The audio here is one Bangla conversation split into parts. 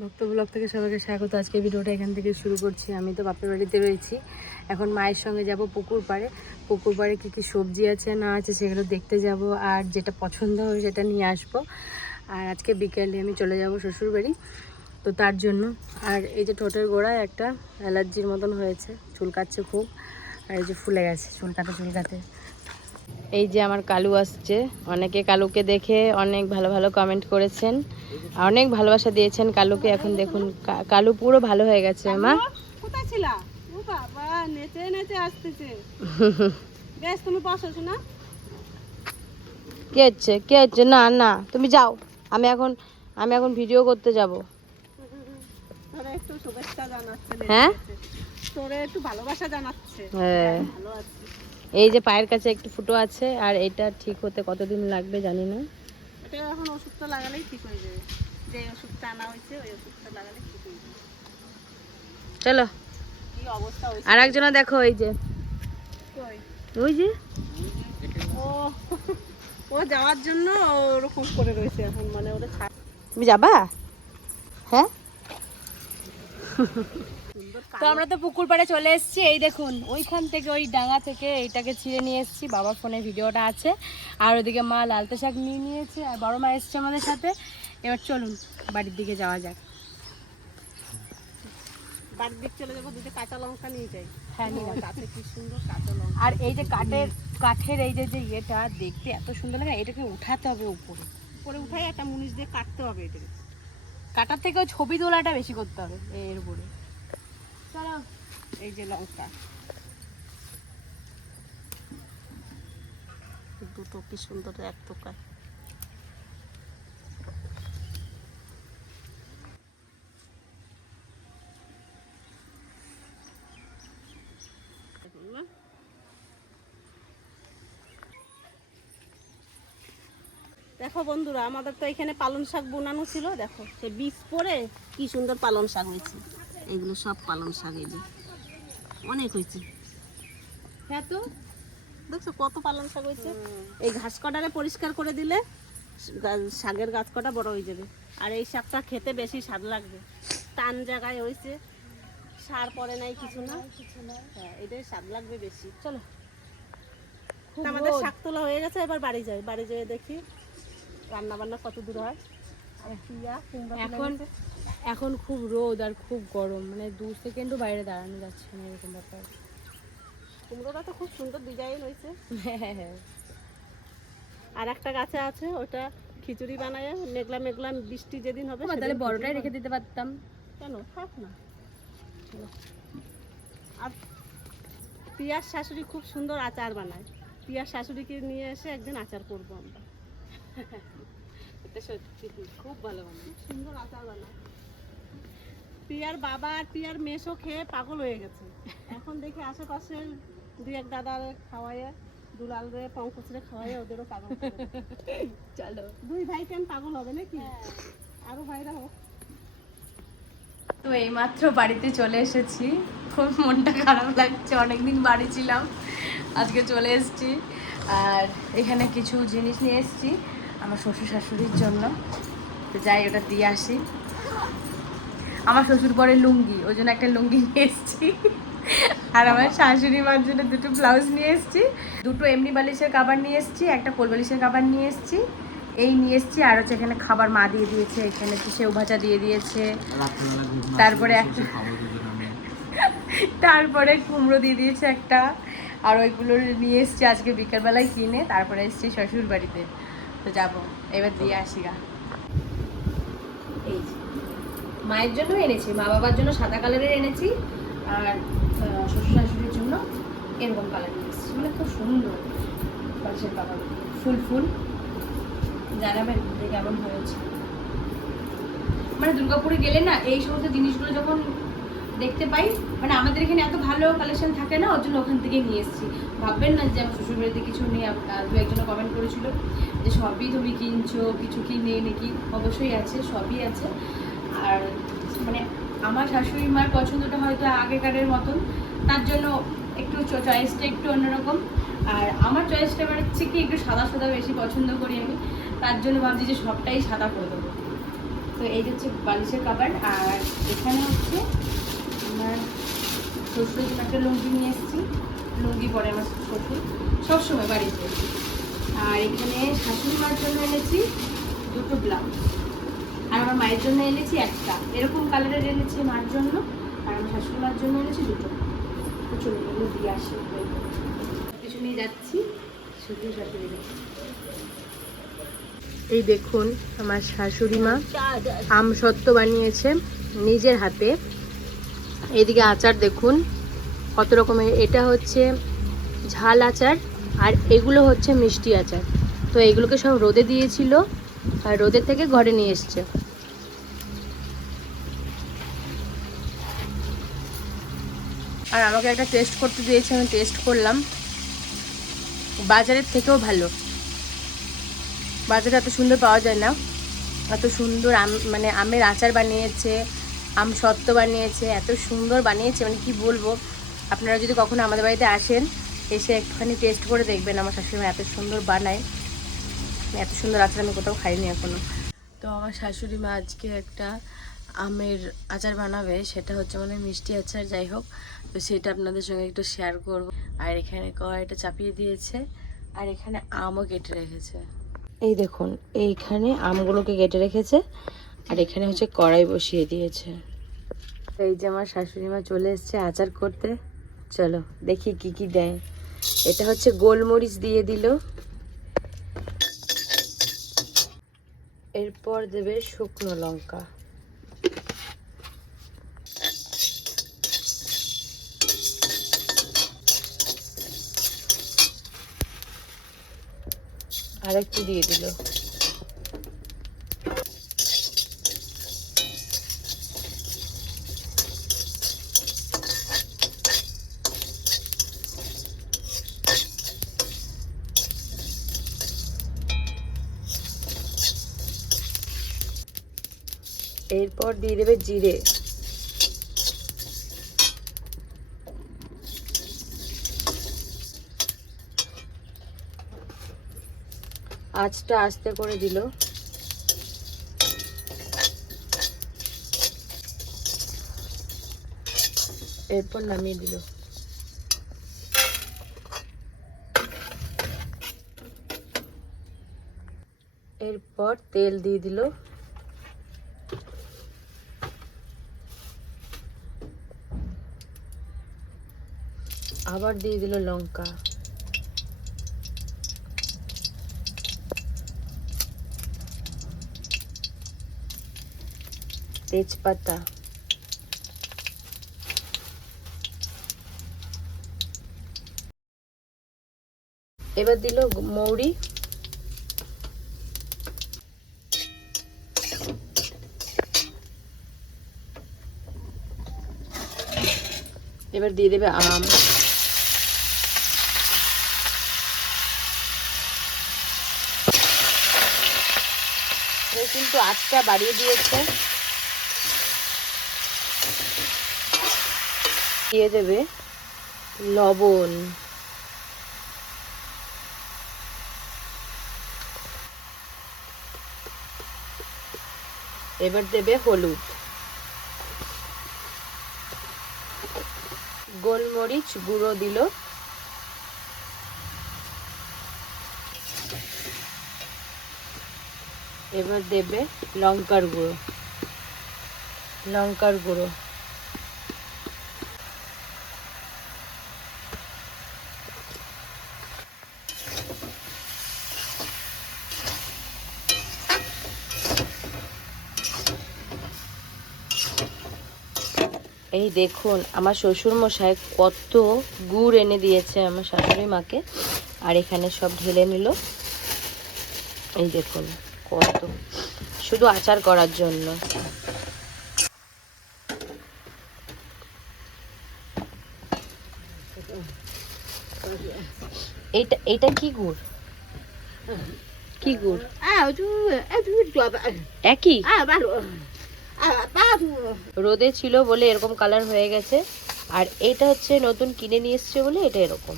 ভক্ত ব্লগ থেকে সবাইকে স্বাগত। আজকে ভিডিওটা এখান থেকে শুরু করছি। আমি তো বাপের বাড়িতে রয়েছি, এখন মায়ের সঙ্গে যাব পুকুর পাড়ে। পুকুর পাড়ে কী কী সবজি আছে না আছে সেগুলো দেখতে যাব, আর যেটা পছন্দ হবে সেটা নিয়ে আসবো। আর আজকে বিকেলে আমি চলে যাব শ্বশুরবাড়ি, তো তার জন্য। আর এই যে ঠোঁটের গোড়ায় একটা অ্যালার্জির মতন হয়েছে, চুলকাচ্ছে খুব। আর এই যে ফুলে গেছে চুলকাতে। এই যে আমার কালু আসছে, অনেকে কালুকে দেখে অনেক ভালো ভালো কমেন্ট করেছেন, অনেক ভালোবাসা দিয়েছেন কালুকে। এখন দেখুন কালু পুরো ভালো হয়ে গেছে। মা কোথায় ছিলা? ও বাবা, নেচে নেচে আসতেছে। বেশ, তুমি বসো না। কে হচ্ছে? না না, তুমি যাও, আমি এখন ভিডিও করতে যাব। তোরে একটু শুভেচ্ছা জানাচ্ছে। হ্যাঁ, তোরে একটু ভালোবাসা জানাচ্ছে। হ্যাঁ, ভালো আছি। এই যে পায়ের কাছে একটু ফুটো আছে, আর এটা ঠিক হতে কতদিন লাগবে জানি না। এটা এখন ওষুধটা লাগালেই ঠিক হয়ে যাবে। যে ওষুধটা আনা হয়েছে ওই ওষুধটা লাগালে ঠিক হয়ে যাবে। চলো, কি অবস্থা হয়েছে। আর একজনা দেখো, এই যে ওই যে ও ও যাওয়ার জন্য ওরকম করে রয়েছে এখন, মানে ওটা ছাড়। তুমি যাবা? হ্যাঁ, তো আমরা তো পুকুর পাড়ে চলে এসেছি। এই দেখুন, ওইখান থেকে ওই ডাঙা থেকে এইটাকে ছিঁড়ে নিয়ে এসেছি, বাবার ফোনে ভিডিওটা আছে। আর ওদিকে মা লালতে শাক নিয়ে নিয়েছে, আর বড় মা এসছে আমাদের সাথে। এবার চলুন বাড়ির দিকে যাওয়া যাক। বাড়ির দিকে চলে যাবো, দুটো কাঁচা লঙ্কা নিয়ে যাই। হ্যাঁ, নিয়ে গাছে কি সুন্দর কাঁচা লঙ্কা। আর এই যে কাঠের এই যে ইয়েটা দেখতে এত সুন্দর লাগে, এটাকে উঠাতে হবে উপরে উঠাই একটা মুনিশ দিয়ে কাটতে হবে। এটাকে কাটার থেকেও ছবি তোলাটা বেশি করতে হবে এর উপরে। চলো, এই যে লঙ্কা দুটো কি সুন্দর এক টোকায়। দেখো বন্ধুরা, আমাদের তো এখানে পালং শাক বোনানো ছিল। দেখো সে বীজ পরে কি সুন্দর পালং শাক হয়েছে। এগুলো সব পালং শাক, এই যে অনেক হয়েছে। হ্যাঁ, তো দেখছো কত পালং শাক হয়েছে। এই ঘাস কটারে পরিষ্কার করে দিলে শাকের গাছ কটা বড় হয়ে যাবে। আর এই শাকটা খেতে বেশি স্বাদ লাগবে। টান জায়গায় হয়েছে, সার পরে নাই কিছু না। হ্যাঁ, এটাই স্বাদ লাগবে বেশি। চলো, আমাদের শাক তোলা হয়ে গেছে, এবার বাড়ি যেয়ে দেখি রান্না বান্না কত দূর হয়। এখন খুব রোদ আর খুব গরম, মানে 2 সেকেন্ডও বাইরে দাঁড়ানো যাচ্ছে না, এরকম ব্যাপার। কুমড়োটা তো খুব সুন্দর ডিজাইন হয়েছে। হ্যাঁ, আর একটা গাছে আছে, ওটা খিচুড়ি বানায় মেঘলা মেঘলা বৃষ্টি যেদিন হবে তাহলে বড়টাই রেখে দিতে পারতাম। কেন, থাক না। আর পিয়ার শাশুড়ি খুব সুন্দর আচার বানায়। পিয়ার শাশুড়িকে নিয়ে এসে একদিন আচার করবো আমরা। এটা সত্যি খুব ভালো বানায়, সুন্দর আচার বানায়। পিয়ার বাবা আর পিয়ার মেশো খেয়ে পাগল হয়ে গেছে। এখন দেখি আশেপাশের 2-1 দাদার খাওয়াইয়ে, দুলাল রে পঙ্কজ রে খাওয়াইয়ে ওদেরও পাগল। চলো, 2 ভাই কেন পাগল হবে নাকি, আরো ভাইরা হোক। তো এইমাত্র বাড়িতে চলে এসেছি, খুব মনটা খারাপ লাগছে, অনেকদিন বাড়ি ছিলাম, আজকে চলে এসেছি। আর এখানে কিছু জিনিস নিয়ে এসেছি আমার শ্বশুর শাশুড়ির জন্য, তো যাই ওটা দিয়ে আসি। আমার শ্বশুর পরে লুঙ্গি, ওই জন্য একটা লুঙ্গি নিয়ে এসেছি। আর আমার শাশুড়ি মার জন্য 2টো ব্লাউজ নিয়ে এসেছি, 2টো এমনি বালিশের কাবার নিয়ে এসেছি, একটা কোল বালিশের কাবার নিয়ে এসেছি, এই নিয়ে এসেছি। আর হচ্ছে এখানে খাবার মা দিয়ে দিয়েছে, এখানে তো সেও ভাজা দিয়ে দিয়েছে, তারপরে কুমড়ো দিয়ে দিয়েছে একটা। আর ওইগুলো নিয়ে এসেছি আজকে বিকালবেলায় কিনে, তারপরে এসেছি শ্বশুর বাড়িতে, তো যাবো এবার দিয়ে আসি গা। এই মায়ের জন্য এনেছি, মা বাবার জন্য সাদা কালারের এনেছি, আর শ্বশুর শাশুড়ির জন্য এরকম কালার নিয়ে এসেছি, মানে খুব সুন্দর বালিশের কাবার, ফুল জানাবেন কেমন হয়েছে। মানে দুর্গাপুরে গেলে না এই সমস্ত জিনিসগুলো যখন দেখতে পাই, মানে আমাদের এখানে এত ভালো কালেকশন থাকে না, ওর জন্য ওখান থেকে নিয়ে এসেছি। ভাববেন না যে আমার শ্বশুরবাড়িতে কিছু নেই। 2-1 কমেন্ট করেছিল যে সবই তুমি কিনছো, কিছু কি নেই নাকি। অবশ্যই আছে, সবই আছে। আর মানে আমার শাশুড়ি মার পছন্দটা হয়তো আগেকারের মতন, তার জন্য একটু চয়েসটা একটু অন্যরকম। আর আমার চয়েসটা এবার হচ্ছে কি একটু সাদা বেশি পছন্দ করি আমি, তার জন্য ভাবছি যে সবটাই সাদা করে দেবো। তো এই হচ্ছে বালিশের কাবার। আর এখানে হচ্ছে আমার শ্বশুরের জন্য একটা লুঙ্গি নিয়ে এসেছি, লুঙ্গি পরে আমার শ্বশুর সবসময় বাড়িতে। আর এখানে শাশুড়ি মার জন্য এনেছি দুটো ব্লাউজ, আর আমার মায়ের জন্য এনেছি একটা এরকম কালারের এনেছি মার জন্য, আর আমার শাশুড়ি মার জন্য এনেছি দুটো। তো চলুন এগুলো দিয়ে আসি, কিছু নিয়ে যাচ্ছি শুধু শাশুড়ি। এই দেখুন আমার শাশুড়ি মা আমসত্ত্ব বানিয়েছে নিজের হাতে। এদিকে আচার দেখুন কত রকমের, এটা হচ্ছে ঝাল আচার আর এগুলো হচ্ছে মিষ্টি আচার। তো এগুলোকে সব রোদে দিয়েছিল আর রোদের থেকে ঘরে নিয়ে এসছে। আর আমাকে একটা টেস্ট করতে দিয়েছে, আমি টেস্ট করলাম, বাজারের থেকেও ভালো। বাজারে এত সুন্দর পাওয়া যায় না, এত সুন্দর মানে আমের আচার বানিয়েছে, আমসত্ত্ব বানিয়েছে, এত সুন্দর বানিয়েছে মানে কি বলবো। আপনারা যদি কখনো আমাদের বাড়িতে আসেন, এসে একটুখানি টেস্ট করে দেখবেন, আমার শাশুড়ি মা এত সুন্দর বানায়, এত সুন্দর আচার আমি কোথাও খাইনি এখনো। তো আমার শাশুড়ি মা আজকে একটা আমের আচার বানাবে, সেটা হচ্ছে মানে মিষ্টি আচার, যাই হোক। তো সেটা আপনাদের সঙ্গে একটু শেয়ার করব। আর এখানে কড়াইটা চাপিয়ে দিয়েছে আর এখানে আমও কেটে রেখেছে। এই দেখুন এইখানে আমগুলোকে কেটে রেখেছে আর এখানে হচ্ছে কড়াই বসিয়ে দিয়েছে। এই যে আমার শাশুড়ি মা চলে এসছে আচার করতে। চলো দেখি কি কি দেয়। এটা হচ্ছে গোলমরিচ দিয়ে দিল, এরপর দেবে শুকনো লঙ্কা, আর একটু দিয়ে দিল, এরপর দিয়ে দেবে জিরে, আঁচটা আস্তে করে দিল, এরপর নামিয়ে দিল। এরপর তেল দিয়ে দিল, আবার দিয়ে দিল লঙ্কা, তেজপাতা, এবার দিল মৌরি, এবার দিয়ে দেবে আম, কিন্তু আঁচটা বাড়িয়ে দিয়েছে। দিয়ে দেবে লবণ, এবার দেবে হলুদ, গোলমরিচ গুঁড়ো দিল, এবার দেবে লঙ্কার গুঁড়ো, লঙ্কার গুঁড়ো, এই দেখুন আমার শ্বশুর মশাই কত গুড় এনে দিয়েছে আমার শাশুড়ি মাকে, আর এখানে সব ঢেলে নিল। এই দেখুন কত, শুধু আচার করার জন্য। এটা কি গুড়? কি গুড়? একই রোদে ছিল বলে এরকম কালার হয়ে গেছে, আর এটা হচ্ছে নতুন কিনে নিয়ে এসছে বলে এটা এরকম।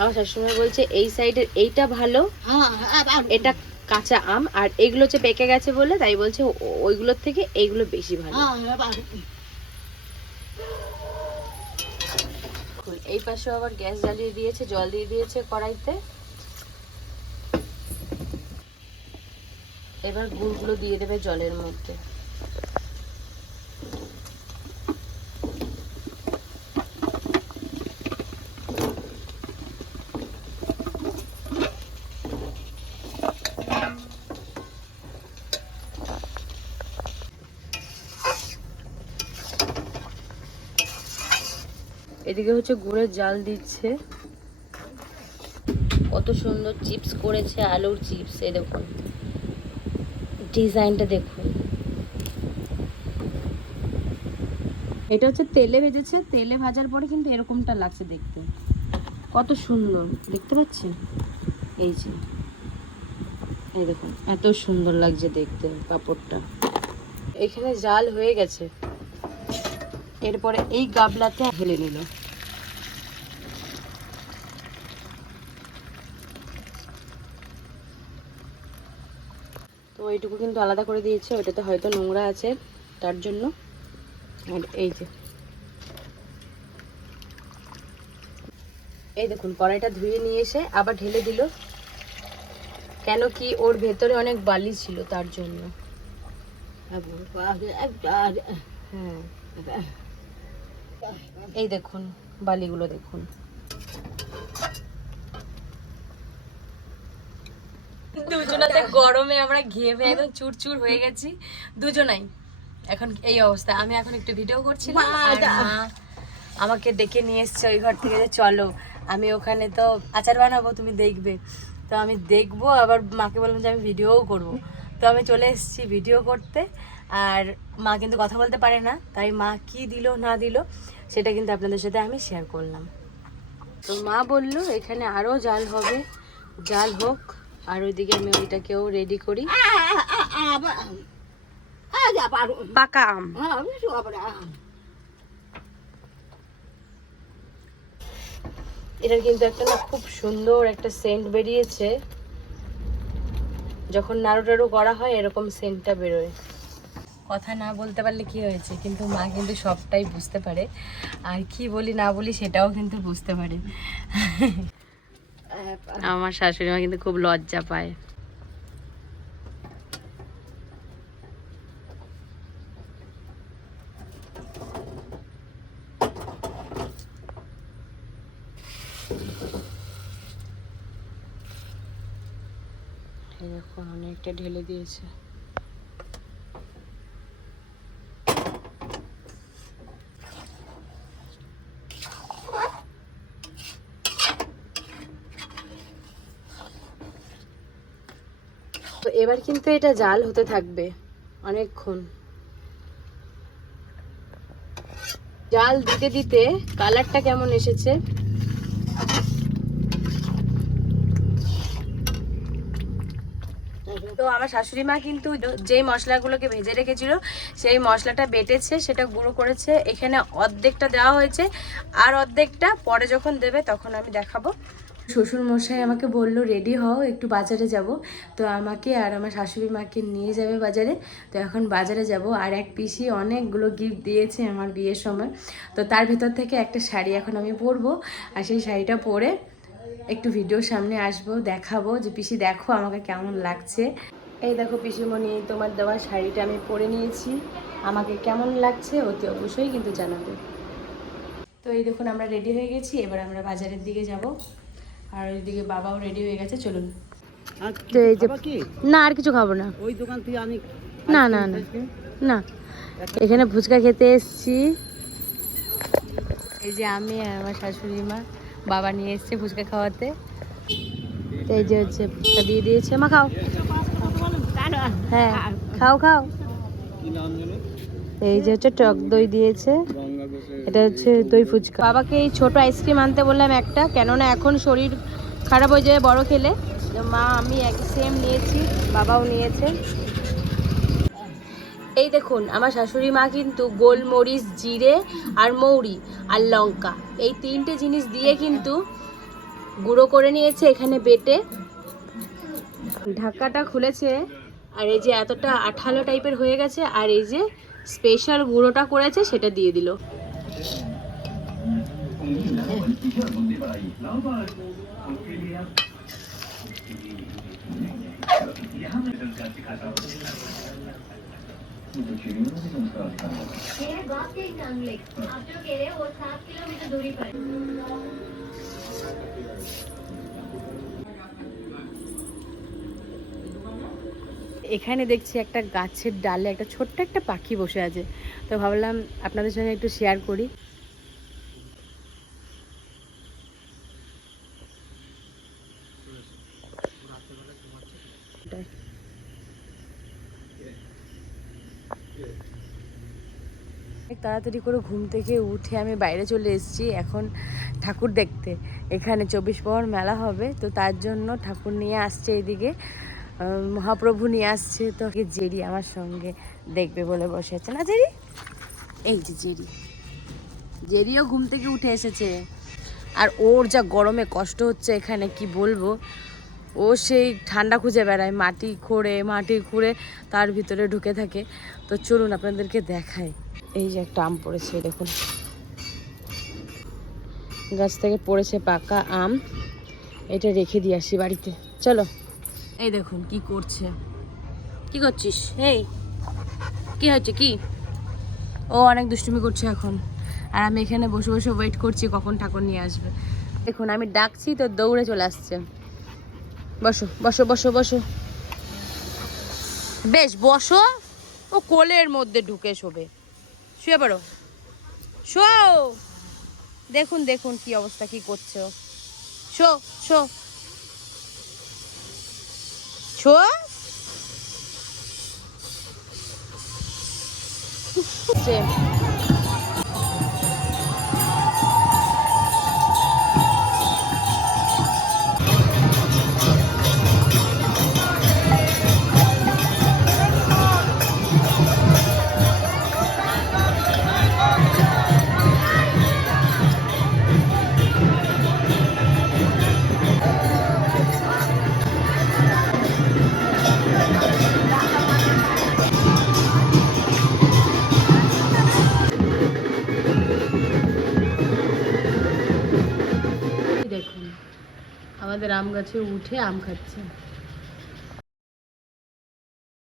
আমার শাশুড়ি বলছে এই সাইডের এইটা ভালো, এটা কাঁচা আম, আর এগুলো হচ্ছে পেকে গেছে বলে তাই বলছে ওইগুলোর থেকে এইগুলো বেশি ভালো। এই পাশে আবার গ্যাস জ্বালিয়ে দিয়েছে, জল দিয়ে দিয়েছে কড়াইতে। এবার গুড়গুলো দিয়ে দেবে জলের মধ্যে। এদিকে হচ্ছে গুড়ের জাল দিচ্ছে। কত সুন্দর চিপস করেছে, আলুর চিপস। এই দেখুন ডিজাইনটা দেখুন। এটা হচ্ছে তেলে ভেজেছে, তেলে ভাজার পরে কিন্তু এরকমটা লাগছে দেখতে, কত সুন্দর দেখতে পাচ্ছেন। এই যে এই দেখুন এত সুন্দর লাগছে দেখতে পাঁপড়টা। এখানে জাল হয়ে গেছে, এরপরে এই গাবলাতে ঢেলে নিল। তো এইটুকু কিন্তু আলাদা করে দিয়েছে, ওইটাতে হয়তো নোংরা আছে তার জন্য। আর এই যে এই দেখুন কড়াইটা ধুয়ে নিয়ে এসে আবার ঢেলে দিল, কেন কি ওর ভেতরে অনেক বালি ছিল তার জন্য। হ্যাঁ এই দেখুন বালিগুলো দেখুন। দুজনাতে গরমে আমরা ঘেমে একদম চুরচুর হয়ে গেছি দুজনাই। এখন এই অবস্থা। আমি এখন একটু ভিডিও করছিলাম, আর মা আমাকে ডেকে নিয়ে এসছে ওই ঘর থেকে যে চলো আমি ওখানে তো আচার বানাবো, তুমি দেখবে। তো আমি দেখবো, আবার মাকে বললাম যে আমি ভিডিওও করবো। তো আমি চলে এসেছি ভিডিও করতে। আর মা কিন্তু কথা বলতে পারে না, তাই মা কি দিল না দিল সেটা কিন্তু আপনাদের সাথে আমি শেয়ার করলাম। তো মা বললো এখানে আরও জাল হবে, জাল হোক, আর ওইদিকে আমি ওইটাকেও রেডি করি। পাকা আম, এটার কিন্তু একটা না খুব সুন্দর একটা সেন্ট বেরিয়েছে। যখন নাড়ু টাড়ু করা হয় এরকম সেন্টটা বেরোয়। কথা না বলতে পারলে কি হয়েছে, কিন্তু মা কিন্তু সবটাই বুঝতে পারে, আর কি বলি না বলি সেটাও কিন্তু বুঝতে পারে। আমার শাশুড়ি মা কিন্তু খুব লজ্জা পায়। এরকম অনেকটা ঢেলে দিয়েছে। তো এবার কিন্তু এটা জাল হতে থাকবে অনেকক্ষণ। জাল দিতে দিতে কালারটা কেমন এসেছে। তো আমার শাশুড়ি মা কিন্তু যেই মশলাগুলোকে ভেজে রেখেছিল সেই মশলাটা বেটেছে, সেটা গুঁড়ো করেছে। এখানে অর্ধেকটা দেওয়া হয়েছে, আর অর্ধেকটা পরে যখন দেবে তখন আমি দেখাবো। শ্বশুর মশাই আমাকে বললো রেডি হও, একটু বাজারে যাব। তো আমাকে আর আমার শাশুড়ি মাকে নিয়ে যাবে বাজারে। তো এখন বাজারে যাব। আর এক পিসি অনেকগুলো গিফট দিয়েছে আমার বিয়ের সময়। তো তার ভেতর থেকে একটা শাড়ি এখন আমি পরবো, আর সেই শাড়িটা পরে একটু ভিডিওর সামনে আসবো, দেখাবো যে পিসি দেখো আমাকে কেমন লাগছে। এই দেখো পিসিমণি, তোমার দেওয়া শাড়িটা আমি পরে নিয়েছি, আমাকে কেমন লাগছে অতি অবশ্যই কিন্তু জানাবে। তো এই দেখুন আমরা রেডি হয়ে গেছি, এবার আমরা বাজারের দিকে যাব। আর ওইদিকে বাবাও রেডি হয়ে গেছে, চলুন। তো এই যে না আর কিছু খাবো না, ওই দোকান থেকে আনি। না না না না, এখানে ফুচকা খেতে এসছি। এই যে আমি আর আমার শাশুড়ি মা, বাবা নিয়ে এসছে ফুচকা খাওয়াতে। তো এই যে হচ্ছে ফুচকা দিয়ে দিয়েছে, মা খাও। হ্যাঁ খাও খাও। এই যে হচ্ছে টক দই দিয়েছে, এটা হচ্ছে দই ফুচকা। বাবাকে এই ছোট আইসক্রিম আনতে বললাম একটা, কেননা এখন শরীর খারাপ হয়ে যায় বড় খেলে। মা আমি এক সেম নিয়েছি, বাবাও নিয়েছে। এই দেখুন আমার শাশুড়ি মা কিন্তু গোলমরিচ, জিরে আর মৌরি আর লঙ্কা এই তিনটে জিনিস দিয়ে কিন্তু গুঁড়ো করে নিয়েছে এখানে বেটে। ঢাকাটা খুলেছে আর এই যে এতটা আঠালো টাইপের হয়ে গেছে, আর এই যে স্পেশাল গুঁড়োটা করেছে সেটা দিয়ে দিল। এখানে দেখছি একটা গাছের ডালে একটা ছোট্ট একটা পাখি বসে আছে, তো ভাবলাম আপনাদের সঙ্গে একটু শেয়ার করি। তাড়াতাড়ি করে ঘুম থেকে উঠে আমি বাইরে চলে এসেছি এখন ঠাকুর দেখতে। এখানে 24 প্রহর মেলা হবে, তো তার জন্য ঠাকুর নিয়ে আসছে এইদিকে, মহাপ্রভু নিয়ে আসছে। তো জেরি আমার সঙ্গে দেখবে বলে বসে আছে না জেরি? এই যে জেরিও ঘুম থেকে উঠে এসেছে, আর ওর যা গরমে কষ্ট হচ্ছে এখানে কি বলবো। ও সেই ঠান্ডা খুঁজে বেড়ায়, মাটি খুঁড়ে তার ভিতরে ঢুকে থাকে। তো চলুন আপনাদেরকে দেখাই। এই যে একটা আম পড়েছে, দেখুন গাছ থেকে পড়েছে পাকা আম, এটা রেখে দিয়ে আসি বাড়িতে। চলো। এই দেখুন কি করছে, কি করছিস? এই কি হচ্ছে কি? ও অনেক দুষ্টুমি করছে এখন, আর আমি এখানে বসে বসে ওয়েট করছি কখন ঠাকুর নিয়ে আসবে। দেখুন আমি ডাকছি তো দৌড়ে চলে আসছে। বসো বসো বসো বসো, বেশ বসো। ও কোলের মধ্যে ঢুকে শোবে, শুয়ে পড়ো, শো। দেখুন দেখুন কি অবস্থা, কি করছে ও। Show show show. দেখুন আমাদের আম গাছে উঠে আম খাচ্ছে।